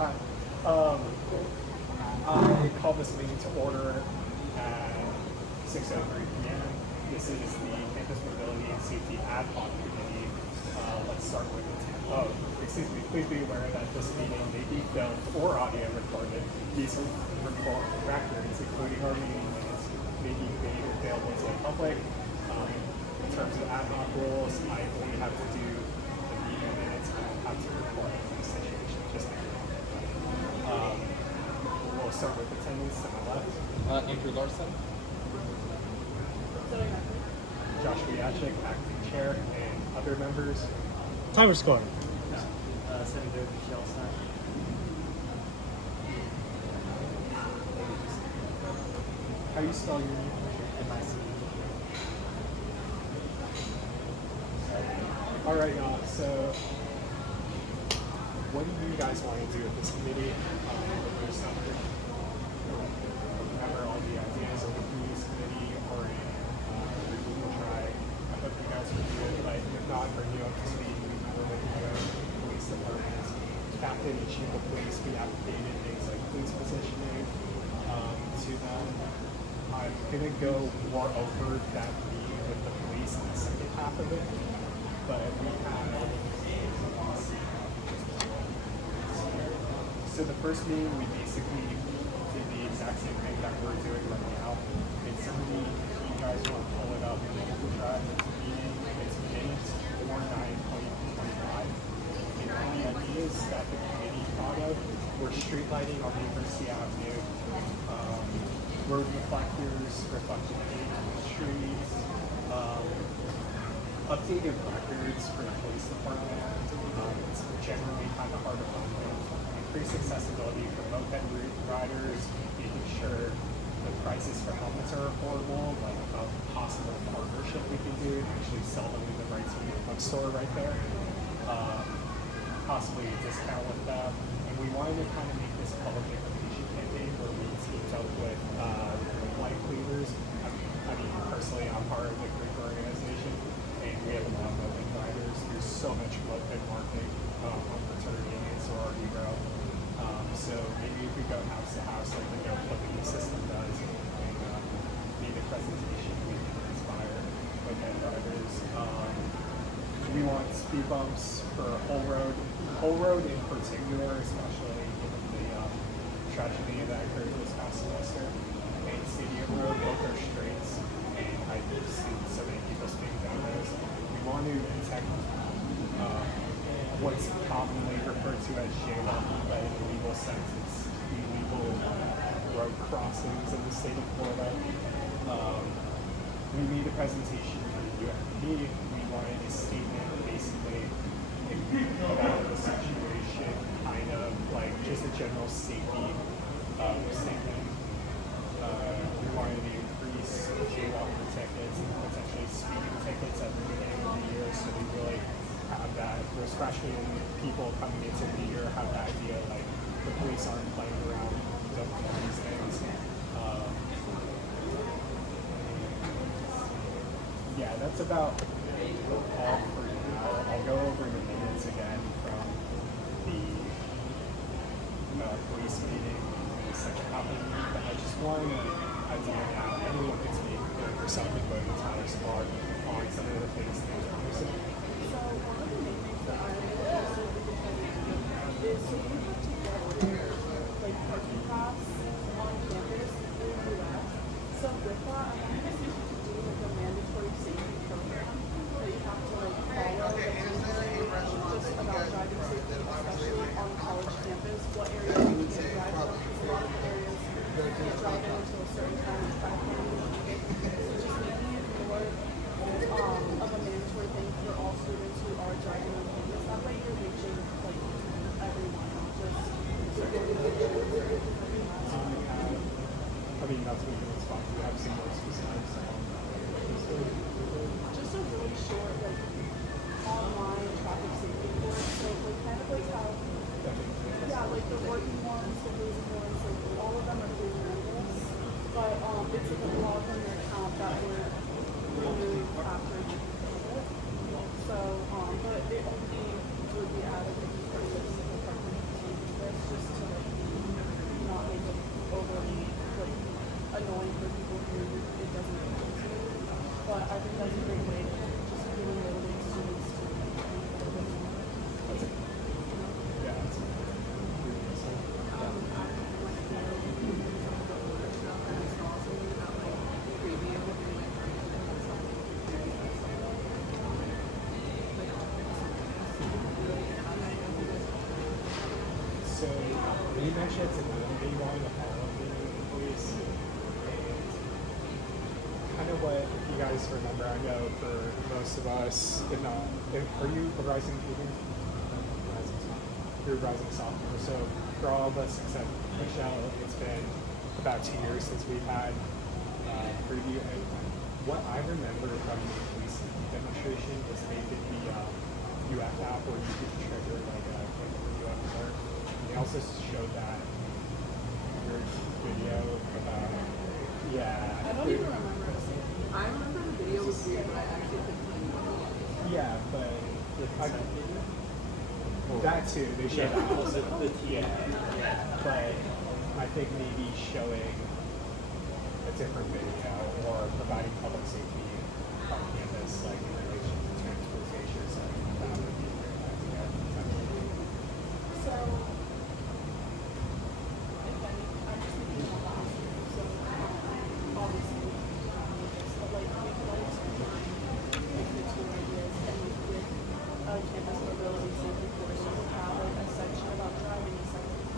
Hi. Um, I call this meeting to order at 6:03 p.m. This is the Campus Mobility and Safety Ad-Hoc Committee. Let's start with excuse me, please be aware that this meeting may be filmed or audio recorded. These records, including our meeting minutes, may be made available to the public. In terms of ad-hoc rules, I only have to do the meeting minutes. I don't have to record the situation. Just we'll start with attendance to my left. Andrew Larson. Josh Viacek, acting chair, and other members. Timer score. Senator Michelle Stein. How do you spell your name? MIC. All right, y'all. So, what do you guys want to do with this committee over the summer? Remember all the ideas of the police committee, or we will try. I hope you guys will do it. But if not, bring you up to speed. We're looking at police departments, captain and chief of police. We have updated things like police positioning to them. I'm gonna go more over that meeting with the police in the second half of it. But we have, so the first meeting we basically did the exact same thing that we're doing right now. And somebody, if you guys want to pull it up in the Google Drive, it's minutes 49.25. And the ideas that the committee thought of were street lighting on University Avenue, road reflectors, reflecting paint on the streets, updated records for the police department. It's generally kind of hard to find them. Increased accessibility for moped riders, making sure the prices for helmets are affordable, like a possible partnership we can do and actually sell them in the right store right there. Possibly a discount with them. And we wanted to kind of make this public information campaign where we teamed up with life leaders. I mean, personally, I'm part of the Greek organization, and we have a lot of moped riders. There's so much moped marketing on fraternity and sorority row. So maybe if we go house to house, like the no flipping the system does, and make a presentation, we can inspire moped riders. We want speed bumps for whole road in particular, especially given the tragedy that occurred this past semester. And Stadium Road, both are straights, and I've seen so many people speeding down those. We want to protect what's commonly referred to as jaywalking, but in a legal sense, it's illegal road crossings in the state of Florida. We made a presentation for the UFPD. We wanted a statement basically about the situation, kind of like just a general safety statement. We wanted to increase jaywalking tickets and potentially speeding tickets at the beginning of the year, so we really have that. Those freshmen people coming into the year have the idea like the police aren't playing around, don't do these things. Yeah, that's about all for now. I'll go over the minutes again from the police meeting in the second half of the meeting, but I just wanted to idea now. Anyone can speak for something but the entire spot on some of the things that they're using. So one of the main things that I also is so we put together like parking paths on campus in the US. So with that, I wanted to see if you could do like a mandatory safety program that you have to like follow just about driving safety, especially on college campus. What areas you can't drive on, because a lot of areas you can't drive in until a certain time in 5 So just making it more of a mandatory thing for all students who are driving on campus. That way you're reaching like everyone, not just I mean, that's what you're responsible. We have some more specifics on just a really short like online traffic safety course. So like kind of like how like the working ones, the losing ones, like all of them are free campus. But it's like a log on your account that we're removed after you complete it. So but it only would be added if you purchase the department this just annoying for people who it doesn't make sense to. But I think that's a great way to just really motivate students to think a little bit more. That's a, yeah, that's a really good stuff. So you mentioned it's another day going to follow the police, and kind of what, if you guys remember, I know for most of us, if not, are you a rising student? Rising sophomore. You're a rising sophomore. So for all of us except Michelle, it's been about 2 years since we've had preview. And what I remember from the police demonstration was they did the UF app where you could trigger like a UF alert. They also showed that weird video about, yeah. I don't even remember it. I remember the video was weird, but I actually couldn't tell you what it was. Yeah, but that too, they showed that also. Yeah, but I think maybe showing a different video or providing public safety on campus, like in relation to transportation or something, that would be a great idea. So, if any, I'm just thinking about last year. So, obviously, but like we could always combine like the two ideas, and with campus mobility safety course, we would have like a section about driving, a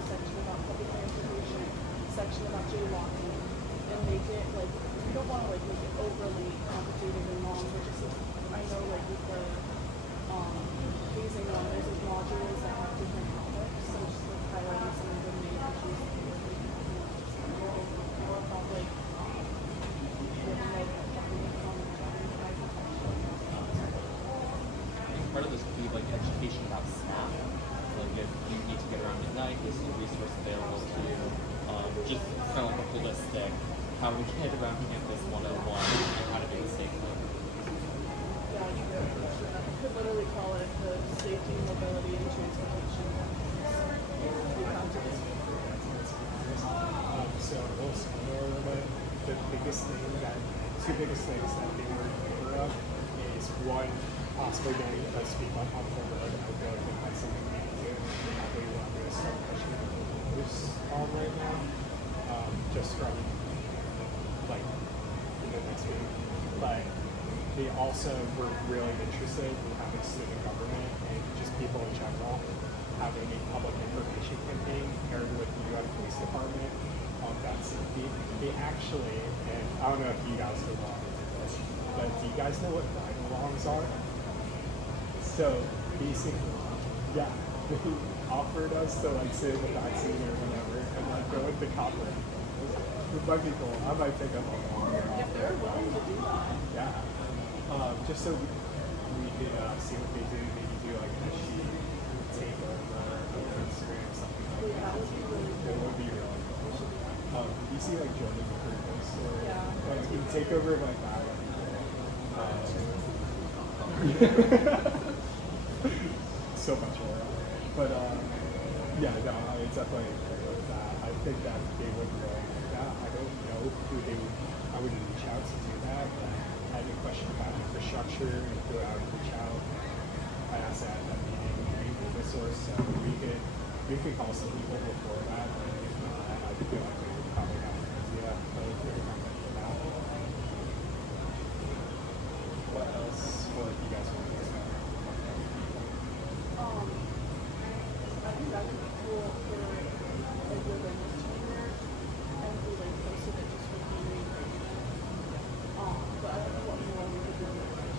section about public transportation, a section about jaywalking, and make it like we don't want to like make it overly complicated and long, but just I know like with the hazing one, there's like modules that have different topics, so just like highlighting some of the main issues that we're thinking, more about like Part of this could be like education about SPAN. Like if you need to get around at night, there's a resource available to you. Just kind of like a holistic, how to get around campus 101 and how to do it safely. Yeah, you could literally call it the safety, mobility, and transportation. So a little smaller, but the biggest thing two biggest things that they were in favor of is one, possibly getting a speed bump on the road. I feel like that's something we need to do. Probably want to start pushing those on right now, just from like the next week. But they also were really interested in having student government and just people in general having a public information campaign paired with the UF Police Department on that safety. They actually, and I don't know if you guys would want into this, but do you guys know what ride-alongs are? So basically, yeah, they offered us to like sit in the back seat or whatever and like go with the copper. It might be cool. I might take up on that. If they're willing to do that. Yeah. Just so we could see what they do, maybe do like a sheet takeover or Instagram, something like Yeah, that. that would be really It would be really cool. You see like Jordan McCurdy's or Yeah. like you take over like that. So much more. But yeah, no, it's definitely agree with that. I think that they would really do that. I don't know who they would, I would reach out to do that, but I had a question about infrastructure and who I would reach out. I asked that at that meeting, the source, so we could call some people before that, and if not, I feel like we would probably have an idea of who to contact for that. What else would you guys want to discuss? I think that could be cool for like the vendors chamber, and we like posted it just for community. But I don't know what more we could do with it.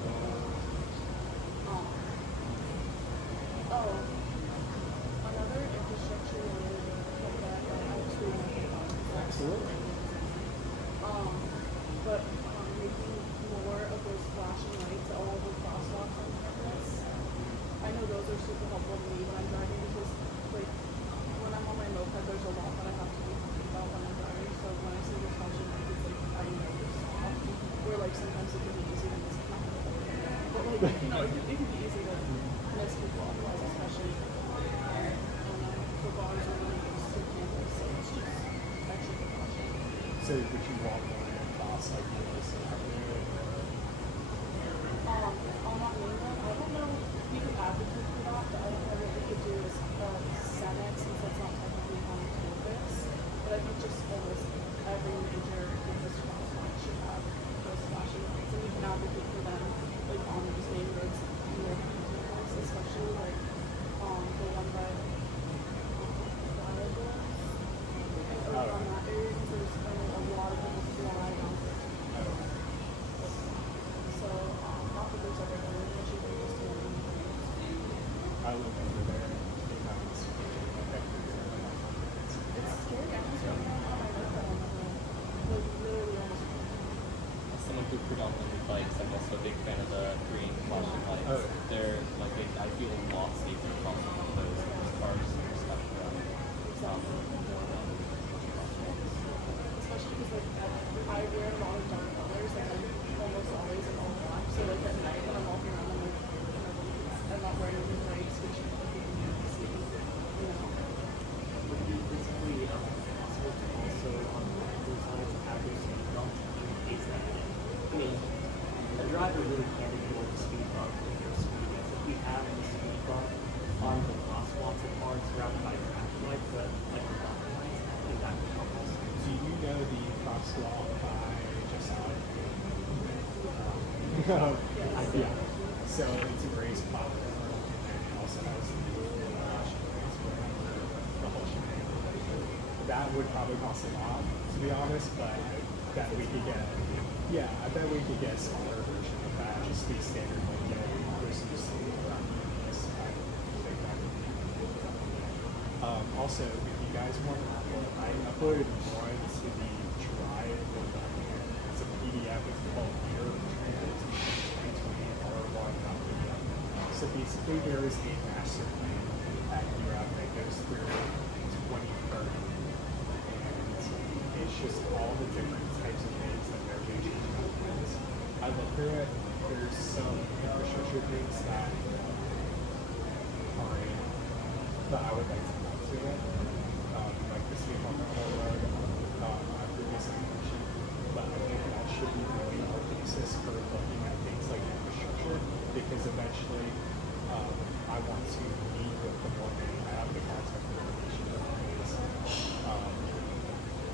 Another infrastructure related like that I was reading about. Absolutely. But making more of those flashing lights all over crosswalks on campus. I know those are super helpful to me when I'm driving because, like, when I'm on my moped, there's a lot that I have to be thinking about when I'm driving. So when I see those flashing lights, it's like I know to stop. Where like sometimes it can be easy to miss people. But like, you know, it can be easy to miss people otherwise, especially. The bars are really close to campus, so it's just extra precaution. So would you want one across like University Avenue? On that main one, I don't know if we could advocate for that, but I don't know what we could do is Senate, since that's not technically on campus. But I think just almost every major campus crosswalk should have those flashing lights, and we can advocate for them, like on those main roads near campus, especially like the one by Oh. on that area, because there's a lot of people fly on it. So, not that there's ever been an issue, but just I live over there. It's scary. I just don't know how I live that on the road. Like, literally almost. As someone who predominantly bikes, I'm also a big fan of the green flashing lights. Oh. They're like I feel a lot safer crossing one of those cars and stuff around. Especially because, like, I wear a lot of dark colors, like, I'm almost always in all black. So, like, at night when I'm walking around, I'm like, I'm not wearing any brights, which people can see, you know. Would it be physically possible to also on those lines have your speed bump in case that I mean a driver really can't ignore the speed bump if there's speed. If we have the speed bump on the crosswalks that aren't surrounded by traffic lights, but like the traffic lights, I think that would help us. Do you know the crosswalk by just out? Yeah. So it's a raised platform, and it also has the flashing lights for the whole shebang. That would probably cost a lot, to be honest, but I bet we could get, yeah, I bet we could get a smaller version of that, just the standard like person you see around this. I think that would be also, if you guys want to upload, I uploaded one to the drive with it's a PDF. It's called Year of Transit 2020 R1.PDF. So basically, there is a master plan at UF that goes through 2030, and it's just all the different types of things that they're going to change about plans. I look through it. There's some infrastructure things that are in, but I would like to add to it. Like the speed bump on the road, I previously mentioned, but I think that should be really our basis for looking at things like infrastructure, because eventually I want to meet with the woman, I have the contact information for the place,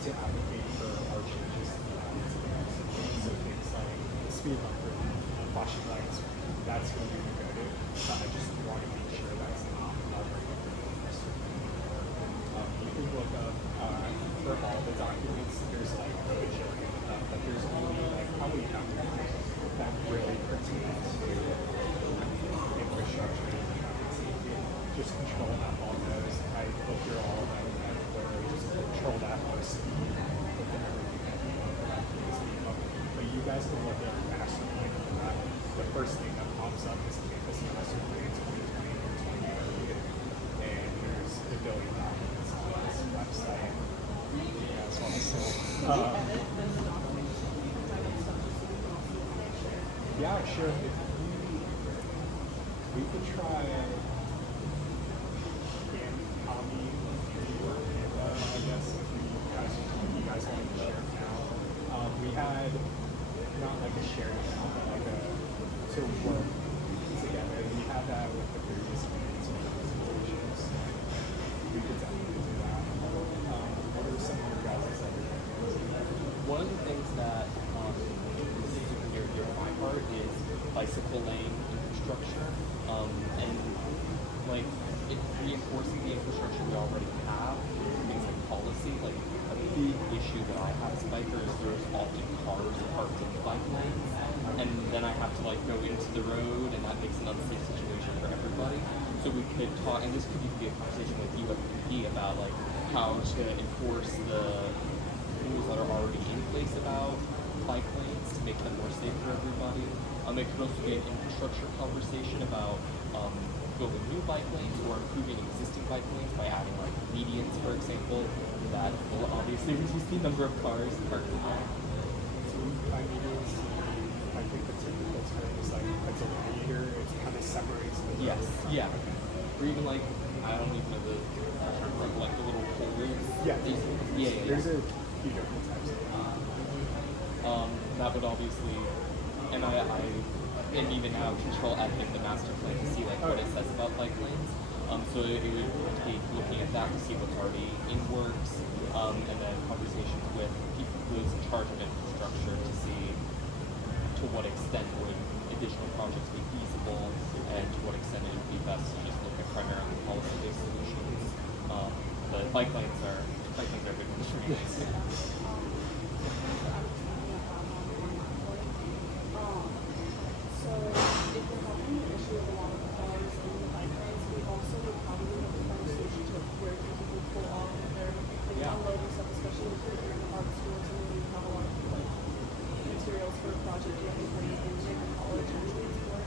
to advocate for our changes to the so things like the speed bumper, flashing lights, that's who we would go to, but I just want to make sure that's not you can look up for all the documents, there's like code showing and stuff, but there's only like probably documents that really pertain to infrastructure and traffic safety. Just control F all those. I look through all of them and literally just control that for speed, look at everything that you want for that for the speed bump. But you guys can look at master plan for that. The first thing that pops up is campus master plan 2020 or 2030, and there's a billion documents on this website. Yeah, so yeah, sure. If we could try copy your Canva, I guess, if you guys want to share it now. We had not like a shared account, but like a to work together. We had that with the previous meetings and presentations. We could definitely do that. What are some of your guys' other things? One of the things that is super near and dear to my heart is bicycle lane infrastructure, and like it reinforcing the infrastructure we already have, things like policy. Like a big issue that I have as a biker is there's often cars parked in the bike lanes, and then I have to like go into the road, and that makes an unsafe situation for everybody. So we could talk, and this could even be a conversation with UFPD about like how to enforce the rules that are already in place about bike lanes to make them more safe for everybody. It could also be an infrastructure conversation about building new bike lanes or improving existing bike lanes by adding like medians, for example, that will obviously reduce the number of cars parked in there. So by medians, I think the typical term is like a delineator. It kind of separates the Yes, road. yeah. Or even like, I don't even know the term, like the little poles. Yeah. Yeah. There's a few different types of them. that would obviously, and and even now control F in the master plan to see like what it says about bike lanes. So it would take looking at that to see what's already in works, and then conversations with people who is in charge of infrastructure to see to what extent would additional projects be feasible, and to what extent it would be best to just look at primarily policy-based solutions. But bike lanes are big ones for me. So if you're having an issue with a lot of cars in the bike lanes, we also would probably have a conversation to where people pull off if they're like unloading stuff, especially if you're in art schools and you have a lot of like materials for a project you have to bring into the college and transport.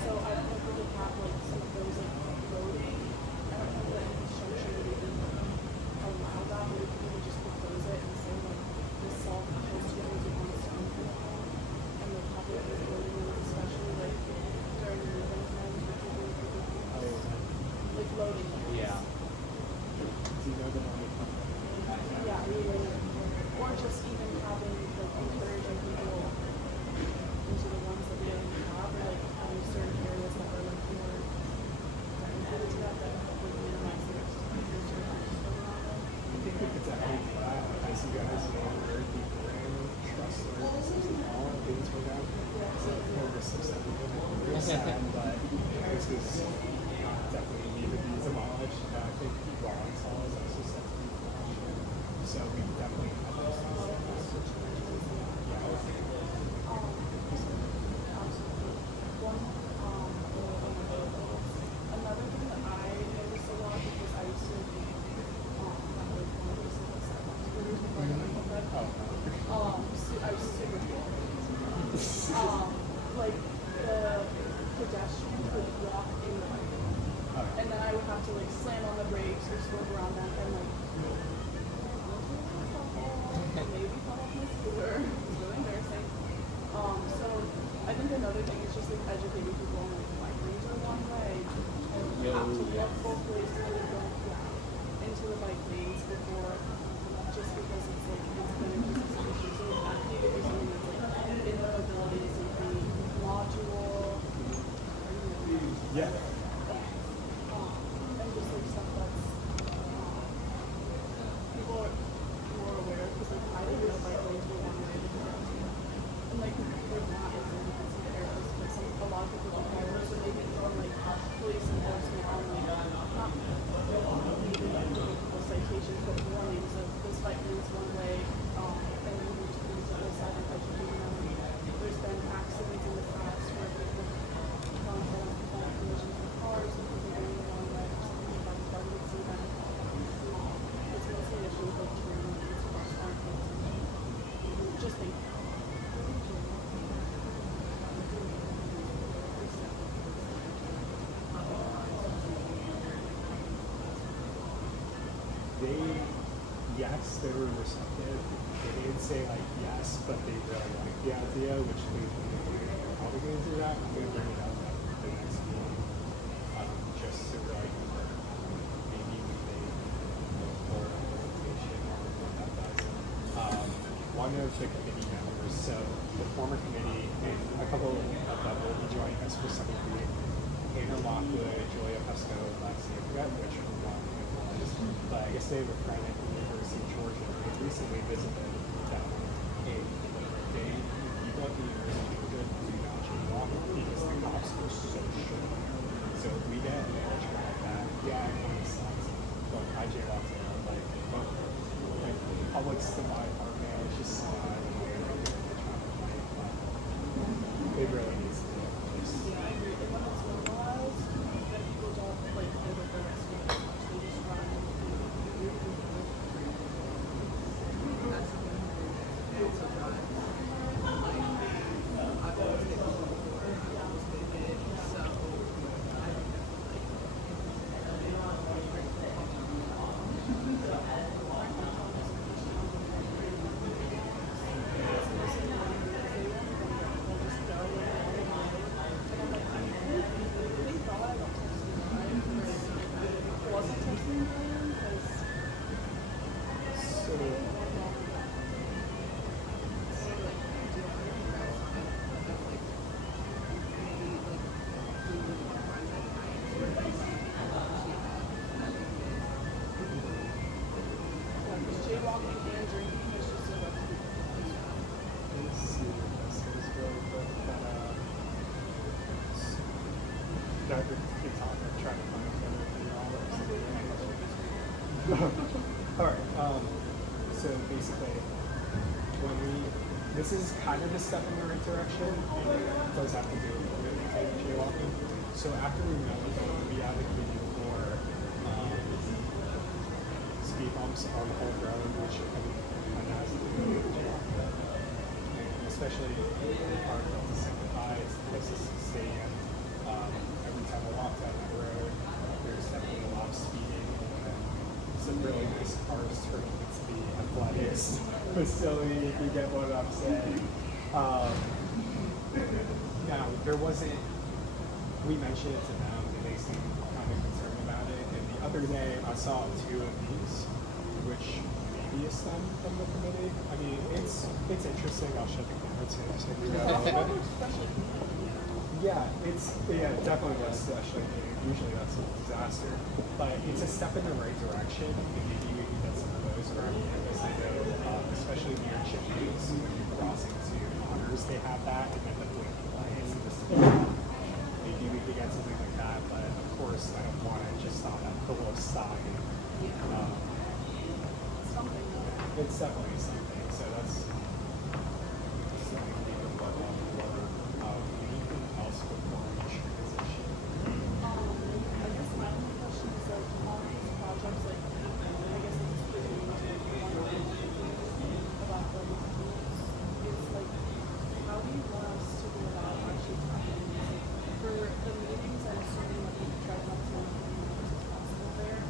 So I don't know if we could have like some of those like loading. I don't know if the infrastructure would even allow that, but if we would just propose it and say like this solve close to what we want to stone for the home and the public is loading them, especially like during the moving times where people like loading them. Yeah. Do you know the name of the company? Yeah. Or just even having like encouraging people into the ones that we already have, or like having certain areas that are like more dedicated to that would minimize the rest of the I think we could definitely do that. As you guys know, we're the brand trust all things were down. So for the subsequent we're sad, but this is definitely need to be demolished. I think Ron's Hall is also set to be demolished. So we definitely have those things. Another thing that I noticed a lot because I used to not really want to listen to sidewalks before I got my home bed. I was super cool. Like the pedestrians would walk in the bike lane. And then I would have to like slam on the brakes or swerve around them and like maybe fall off my scooter. It's really embarrassing. So I think another thing is just like educating people on like bike lanes are one way. You have to look both ways before you go into the bike lanes before just because it's like it's been a consideration. So I think it was something that's like in the abilities of the module. Yeah. And just like stuff that's people are more aware of because like I didn't know bike lanes were one way before. And like there's not in some areas, but a lot of people don't follow. So maybe even like police enforcement on like not maybe like people citations, but warnings of this bike lane's one way, and then we just put it to the side and educating them. There's been accidents in the past where people gone from collisions with cars because they're going the wrong way or something like that. We started to see that. It's mostly an issue with like turning lanes across conflicts. Just think. Yes, they were receptive. They didn't say like yes, but they really liked the idea, which leads me to how we're going to do that. I'm going to bring it up at the next meeting, just to like maybe we make a full presentation on what that does. One of the committee members, so the former committee, and a couple of them will be joining us for some meeting. Hannah Lockwood, Julia Pesco, Lexi, I forgot which one it was, but I guess they have a friend at the University of Georgia. They recently visited down, and you got the University of Georgia to actually walk because the cops were so short. So if we get a track that, yeah, it kind of sucks, but I jailed out to them, like public's the my apartment, it's just it really needs to be. Yeah, I agree. And when it's normalized, then people don't like know that they're experts. They just run and That's something it's a drive. Like, I've always taken people before, I've always been in, so I don't like All right. So basically, this is kind of a step in the right direction. It does have to do with jaywalking. So after we met with them, we advocated for speed bumps on the whole road, which kind of has to do with jaywalking. And especially the part built to simplify, it's the closest to the stadium. Every time I walk down that road, there's definitely a lot of speeding. And some really nice cars turning into the athletics facility, if you get what I'm saying. Now, there wasn't, we mentioned it to them, and they seemed kind of concerned about it. And the other day, I saw 2 of these, which maybe is stemmed from the committee. I mean, it's interesting. I'll shut the camera too, so you got a little bit. Yeah, it definitely was special. Usually that's a disaster, but it's a step in the right direction. And maybe we can get some of those around campus. I know, especially near Chimneys, when you're crossing to Honors, they have that, and then the blinking lights and the speed. Maybe we could get something like that, but of course, I don't want to just stop at the little sign. Something. It's definitely something. So that's something we can work on. Anything else before we transition? I guess my only question is like all these projects, like I guess it's pretty into one about the rules. It's like how do you want us to go about actually tracking for the meetings? I'm assuming that we try to have as many meetings as possible there,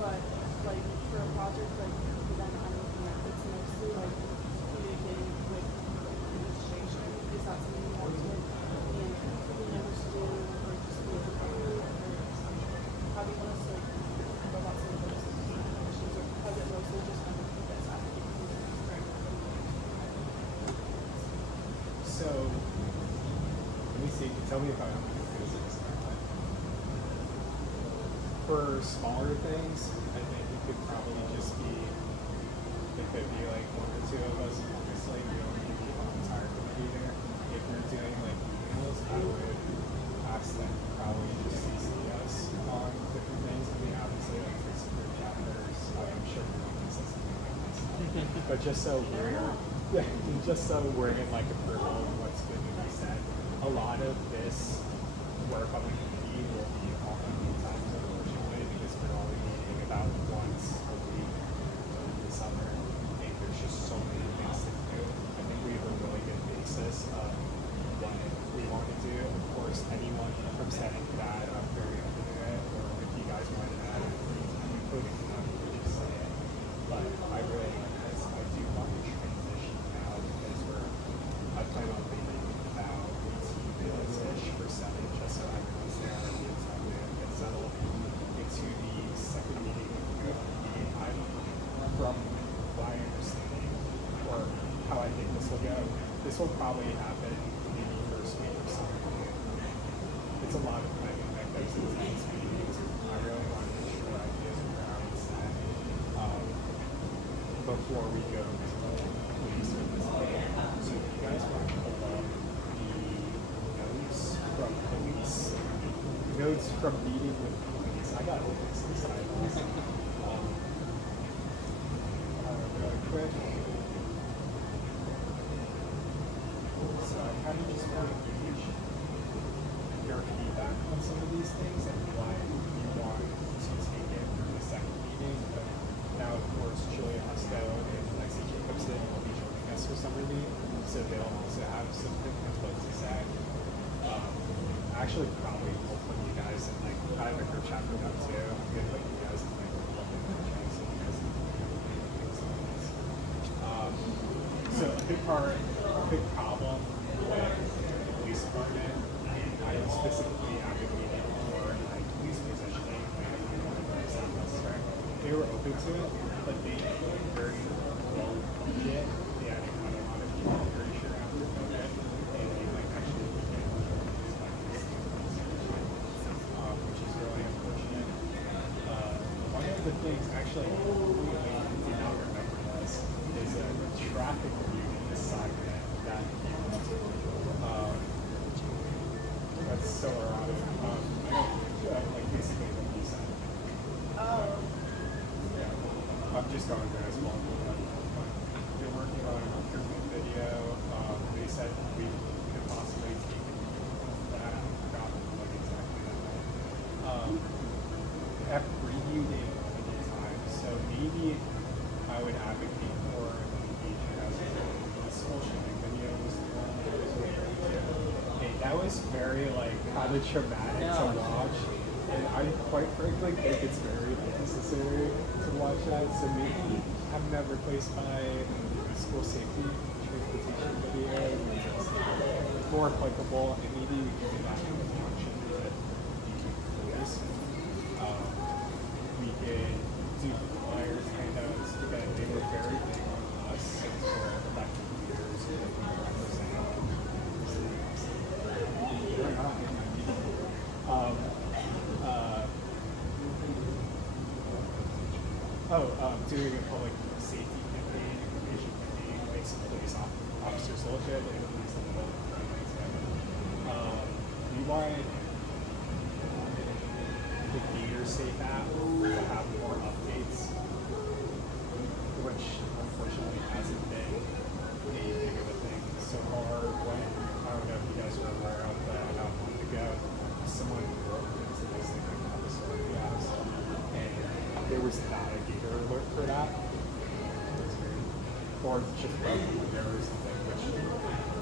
but like for a project like then I'm looking at it's mostly like communicating with administration. Is that something you want to do? And community members do, or just be able to do, or how do you want us to go about some of those issues, or has it mostly just been with you guys advocating? So, let me see. Tell me if I'm this. For smaller things, I think it could probably just be, it could be like 1 or 2 of us. Honestly, we don't need the whole entire committee there. If you're doing like emails, I would ask them to probably just CC us on different things. I mean, obviously, like for some group chapters, I'm sure everyone says something like this. But just so we're in like approval of what's going to be said. A lot of this work on the committee will be all the times, unfortunately, because we're only meeting about once a week during the summer. And there's just so many things to do. I think we have a really good basis of what we want to do. Of course, anyone from setting that, I'm very open to it. Or if you guys want to add anything, including them, just say it. But I really like this. I do want to transition now because I plan on thinking about 18 minutes-ish for 7, just so everyone's there and it's time to get settled into the second meeting of the UFPD. From my understanding, or how I think this will go, this will probably happen maybe first week or something. It's a lot of planning that goes into these meetings. I really want to make sure ideas are already set before we go to the police service. So if you guys want to pull up the notes from meeting with police, I got over some titles. Really quick. So I kind of just want to gauge your feedback on some of these things and why you want to take it from the second meeting. But now, of course, Julia Husto and Lexi Jacobson will be joining us for summer leave, so they'll also have some input to say. Actually, probably hopefully you guys and like I have a group chat for them too. I'm gonna put you guys in like what they're doing so you guys can things like this. So a big problem with the police department, I am specifically advocating for like police positioning and they were open to it, but they were very low budget. They had not a lot of people, I'm pretty sure, after COVID, and they like actually which is really unfortunate. One of the things, actually, I did not remember this, is a traffic unit assignment that that's so ironic. Like basically what you said. Oh. Yeah, just going through as well. They're working on an improvement video. They said we could possibly take that. I forgot what exactly that was. Have reviewed it many times, so maybe I would advocate for engagement as a school shooting video was the one that I was referring to. Hey, that was very like kind of traumatic to watch, and I quite frankly think it's very necessary to watch that. So maybe have them replaced by a school safety transportation video that's more applicable, and maybe using that in conjunction with the police. We could do flyers, handouts. Again, they were very big on us since we're elected leaders and we represent we're not in my meeting. Doing a public safety campaign, information campaign, makes police officers look good and police a little friendly together. We want the Gator Safe app to have more updates, which unfortunately hasn't been a big of a thing so far. When I don't know if you guys are aware of, but about a month ago, someone broke into this thing like that, this house, and there was not a Gator alert for that. That's weird. Or just broke the window or something, which,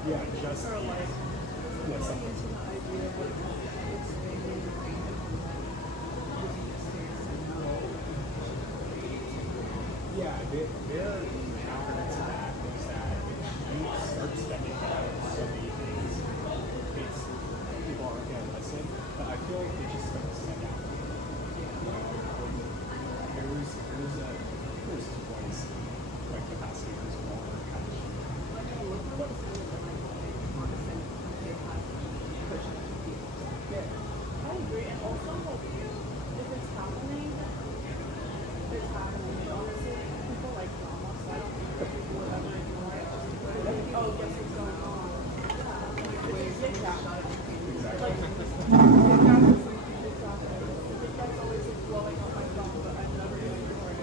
yeah, just, yeah, something. Yeah, their counter to that is that if you start spending out so many things, it's, people aren't going to listen. But I feel like they just don't send out. There's twice, like the past years, more kind of I agree, and also like if it's happening, it's happening. Honestly, people like drama, so I don't think that people would ever ignore it. Oh, guess what's going on? Yeah, it's a TikTok. Like, TikTok is TikTok's always like blowing up my phone, but I'm never gonna ignore it.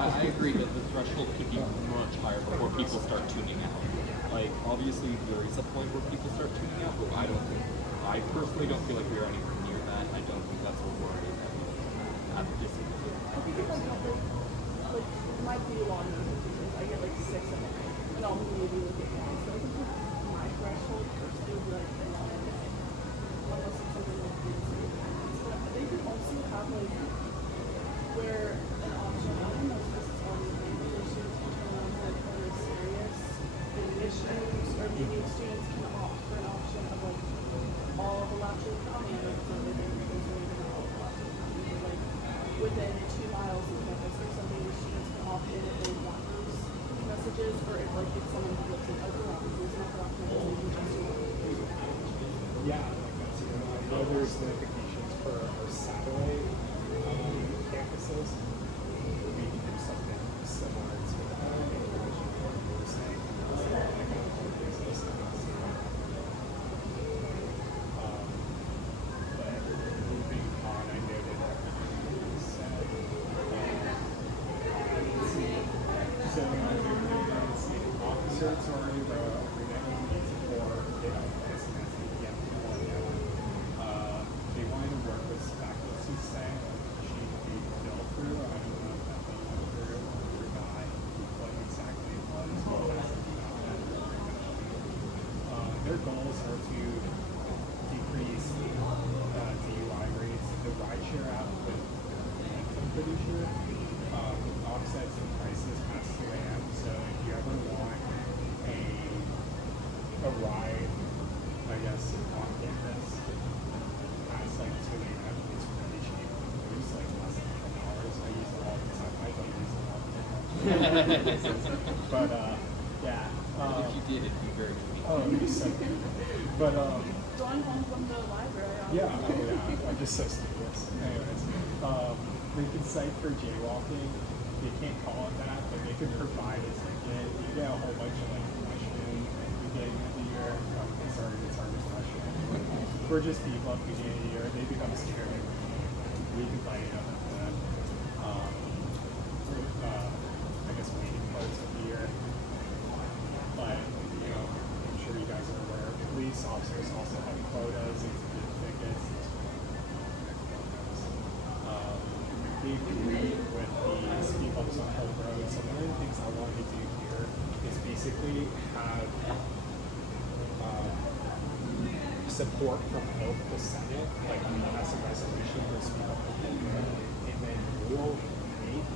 I agree that the threshold could be much higher before people start tuning out. Like, obviously there is a point where people start tuning out, but I personally don't feel like we're anywhere near that. I don't think that's what we're at this point. I think if I have like my video log notifications, I get like 6 of them, and I'll maybe look at one. So I think my threshold personally would be like an hour a day, unless it's something like this. But they could also have like where an option, I don't know if this is already available, where students can turn on to like really serious issues, or maybe students can opt for an option of like all of the lectures coming, like so they think there's maybe not all the lectures coming, but like within 2 miles of campus or something, the students can opt in if they want those messages, or if like if someone who lives in Oklahoma who's not on campus, they can just do it. yeah, like that's, I know there's notifications for our satellite campuses. We can do something similar to that. But moving on, I noted everything you said. Let's see. So, officers already wrote needs for SMS and they wanted to work with faculty staff. She built through. I don't know if that they went through or forgot what exactly it was. Their goals are to decrease DUI rates. The rideshare app with, I'm pretty sure, offsets the prices past 2 a.m. So if you ever want a ride, I guess, on campus past like 2 a.m., it's really cheap. It was like less than $10. I use it all the time. I don't use it all the time. But yeah. If you did, it'd be very sweet. Oh, it'd be so good. But Going home from the library. I'm just so studious. Anyways, they can cite for jaywalking. They can't call it that, but they can provide a ticket. You get a whole bunch of like freshmen at the beginning of the year. I'm sorry to we're just people at the beginning of the year. They become scared. We can light it up at the, I guess, waiting parts of the year. But, you know, I'm sure you guys are aware, police officers also have quotas, exhibit tickets. We agree with the speed bumps on whole road. So one of the things I wanted to do here is basically have support from both the Senate, like we pass a resolution for speed bump on whole road, and then we'll make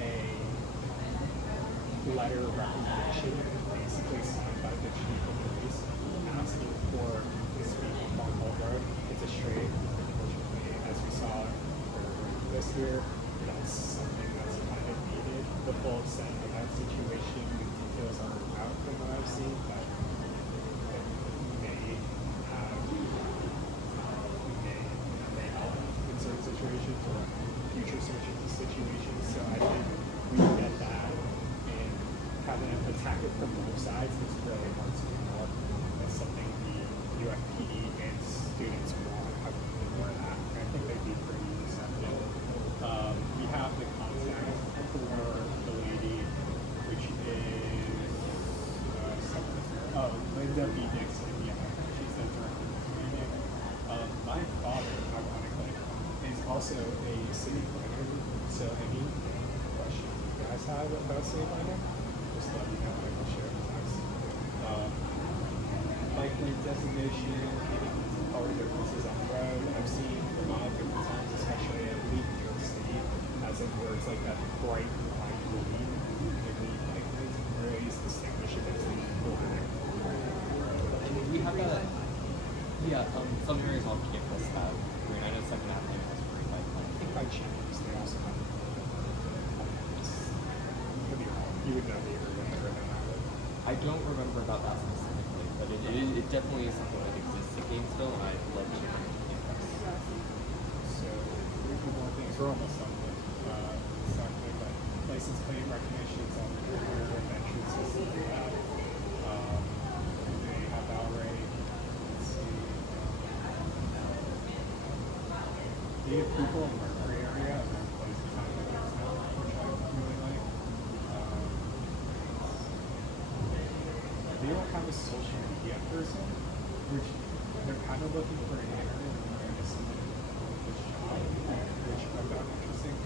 a letter of recommendation, basically signed by the chief of police, asking for the speed bump on whole road. It's a straight, unfortunately, as we saw this year, that's something that's kind of needed. The full extent of that situation, the details aren't out from what I've seen, but it may have, may help in certain situations or future situations. So I think we get that and having to attack it from both sides is really hard to develop. That's something the UFPD and students want. How can we more of that? I think they'd be pretty receptive. We have the contact for the lady, which is Linda B. Dixon. Yeah, she's the director of the meeting. My father, ironically, is also a city planner. So any questions you guys have about city planner, just let me know. I will share the text. Bike lane designation, power differences on the road. I've seen a lot of different times, especially at New York City, as it where it's like that bright line green. The green bike lanes really is distinguishing between over there. And we have that. Yeah, some areas off campus have green. I know Second Avenue has a green bike lane. I think by Chambers they also have. Could be wrong. You would know the area better than I would. I don't remember about that specifically, but it definitely is something that exists at Gainesville, and I'd love to bring it to campus. So, a few more things. We're almost done with something, but license plate recognitions on the rear entry system. We have, they have already. Let's see. The approval in Mercury area of their places kind of like now, which I really like. They don't have a social media person, which they're kind of looking for an intern and someone to do this job, which I found interesting.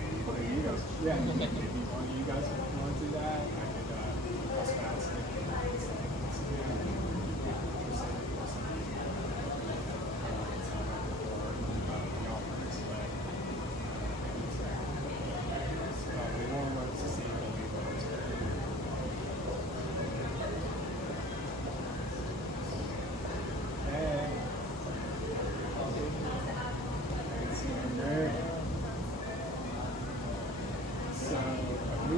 Maybe one of you guys, yeah, maybe one of you guys want to do that. I could cross paths with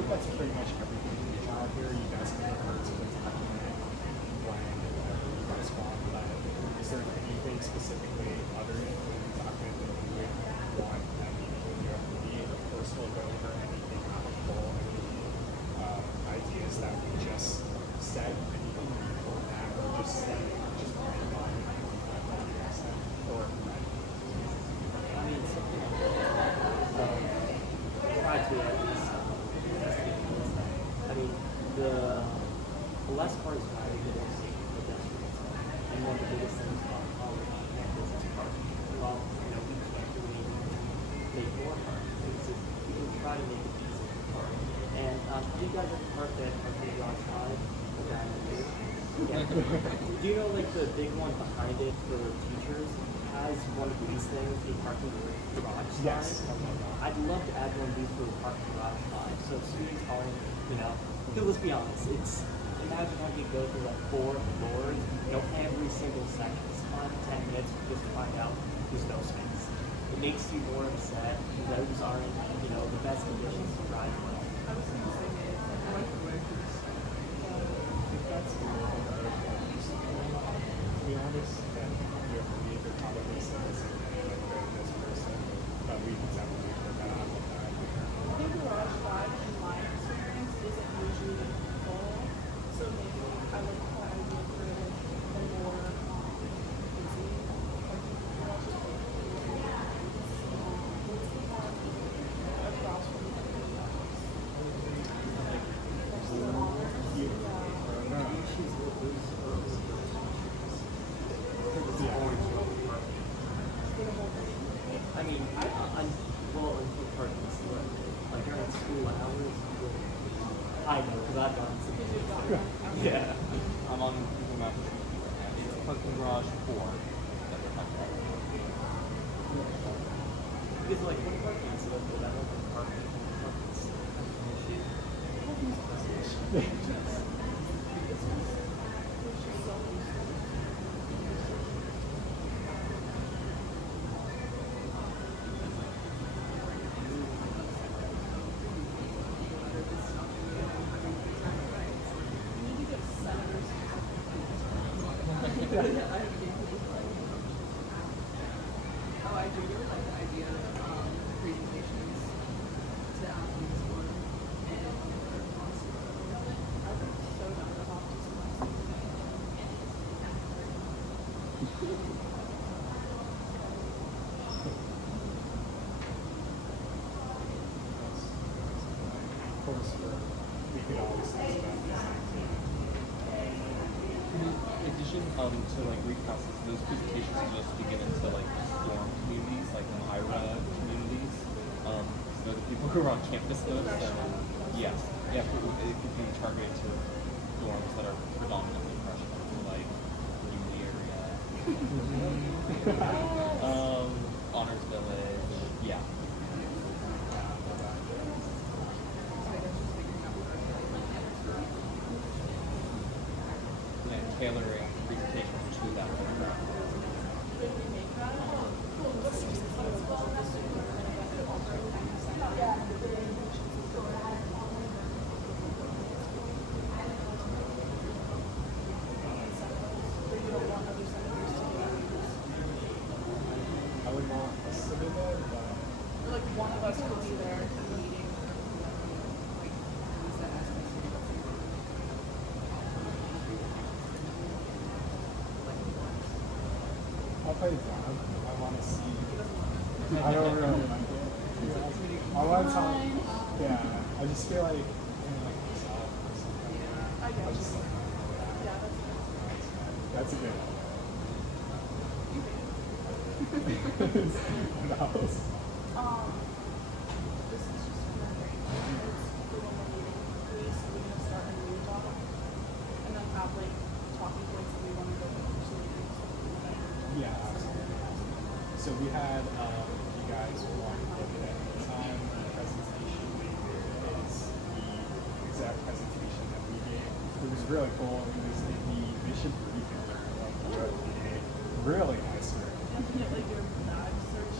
that's pretty much everything in the job here. You guys can refer to the document when you guys want, but is there anything specifically other than the document that you would want that meeting with your FD? Of course, we'll go over anything applicable, any ideas that we just said, anything for that, or just say, just bring on what you guys said, or I mean, something try to at least I mean, the less cars ride, the more safe pedestrians are. And one of the biggest things about college campus is parking. Well, you know, we can't really make more parking spaces. We can try to make it easy to park. And do you guys ever park at parking garage 5? Yeah. Do you know like the big one behind it for teachers has one of these things, a parking garage sign? yes, I love that. I'd love to add one of these for the parking garage 5. So students aren't, you know, because let's be honest, it's imagine having to go through like 4 floors, you know, every single second. It's 5 to 10 minutes just to find out there's no space. It makes you more upset. Roads aren't, you know, the best conditions to drive in. I was gonna say, I like the way it's That's a little bit better for us. To be honest, that we could probably say the same thing like this person, but we can definitely work that out with that. I think Garage 5 in my experience isn't usually full, so maybe I would try to look for a more parking garage 4 that we're talking about. Because like what if our kids live with that like parking issue? Oh, I do really like the idea of presentations to athletes or and other possible. I think so down to baptism. Of course, we could always talk about this. In addition to like REIT classes, those presentations are just to get into like dorm communities, like IRA communities. So the people who are on campus most, yes, yeah, it could be targeted to dorms that are predominantly freshmen, so like in the area. Honors Village, yeah. And tailoring presentations to that demographic. Did we make that? What's just I would want us to do that, but like one of us could be there at the meeting. I'll play the job. I want to see. I don't really like it. I want to talk. Yeah, I just feel like myself or something. I I guess. just like, Yeah, that's a good one. What else? this is just for memory. It's for when we're meeting police, so we're gonna start a new job. And then have like talking points that we want to go over so we can Yeah, absolutely. So we had, if you guys want to look at the time, the presentation we did is the exact presentation that we gave. It was really cool. It was in the mission briefing room of the UFPD. Really nice room. definitely do a bag search.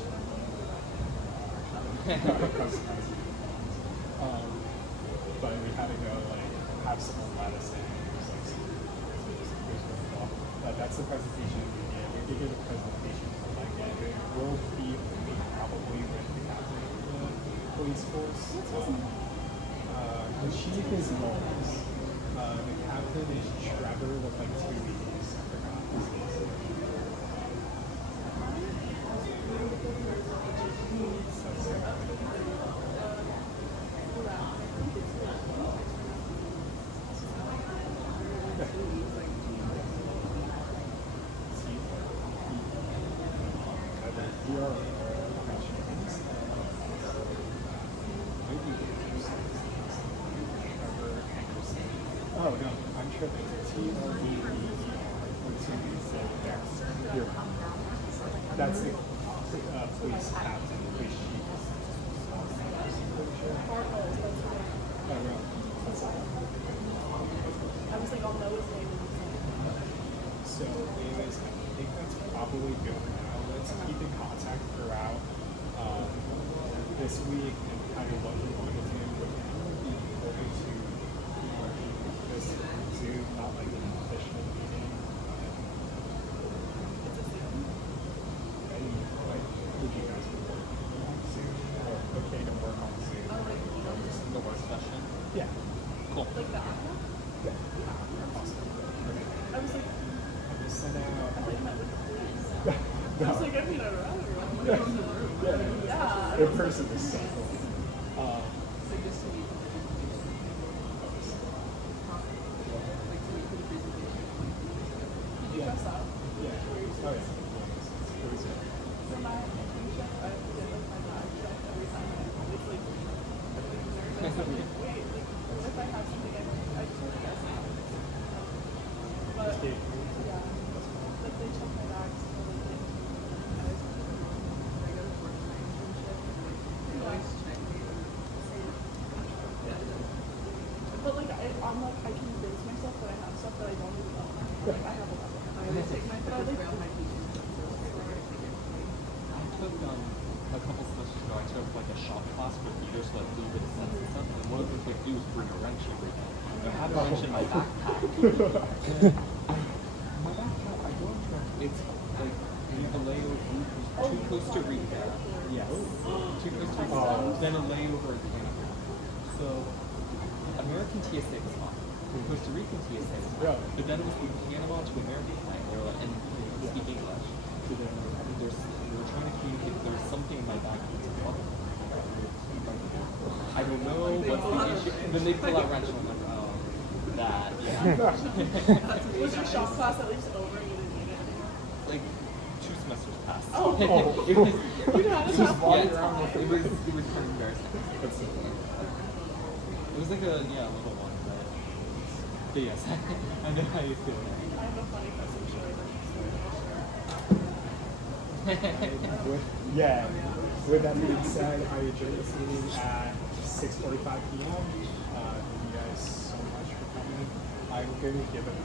But we had to go like have someone let us in. It was like super it was really cool. But that's the presentation we did. We did get a presentation from like it will be only probably with the captain of the police force. The chief is Knowles. The captain is Trevor with like 2 E's. I forgot his name. Oh no, I'm tripping. You're right. That's the police captain, police chief. Cardinals, that's what Oh no. I was like, I'll know his name. So anyways, I think that's probably good for now. Let's keep in contact throughout this week and kind of what we want to do. Be important to this Zoom, not like an official meeting. And like, would you guys work on Zoom or okay to work on Zoom? The work session. Yeah. Cool. Like that. Yeah. Awesome. Okay. I was like, I just sent out. I met with the police. No. I was like, I've never had a Yeah. Yeah. In person is so cool. So just to meet for the presentation. Like to meet for the presentation. Did you dress up? Yeah. Oh yeah. It was good. For my internship, I have to get like my bag checked every time. It's like, nervous. I'm like, wait, like, what if I have something I just want to guess? But, yeah. The really take my, but I like. Around my teaching in first grade, where I think it's pretty. I took a couple semesters ago. I took like a shop class for theater, so like do a bit of sense and stuff. And one of the things I do is bring a wrench every day. I have a wrench in my backpack. And my backpack, I go into it's like we have a layover to Costa Rica. Yes, to Costa Rica. Then a layover in Panama. So American TSA was fine. Costa Rican TSA was fine. Yeah. But then it was the Panama to American flight. They were like, and they don't speak English. So then they were trying to communicate. There was something in my bag that was wrong. I don't know what's the issue. And then they pull out wrench and I'm like, oh, that, yeah. Was your shop class at least over and you didn't need it? Like 2 semesters passed. Oh. It was, You had it to was have all yeah, your own. it was kind of embarrassing. It was like a little one, but yes, I know how you feel. I have a funny cousin showing them. Yeah. With that being said, I adjourn this meeting at 6:45 p.m. Thank you guys so much for coming. I'm going to give it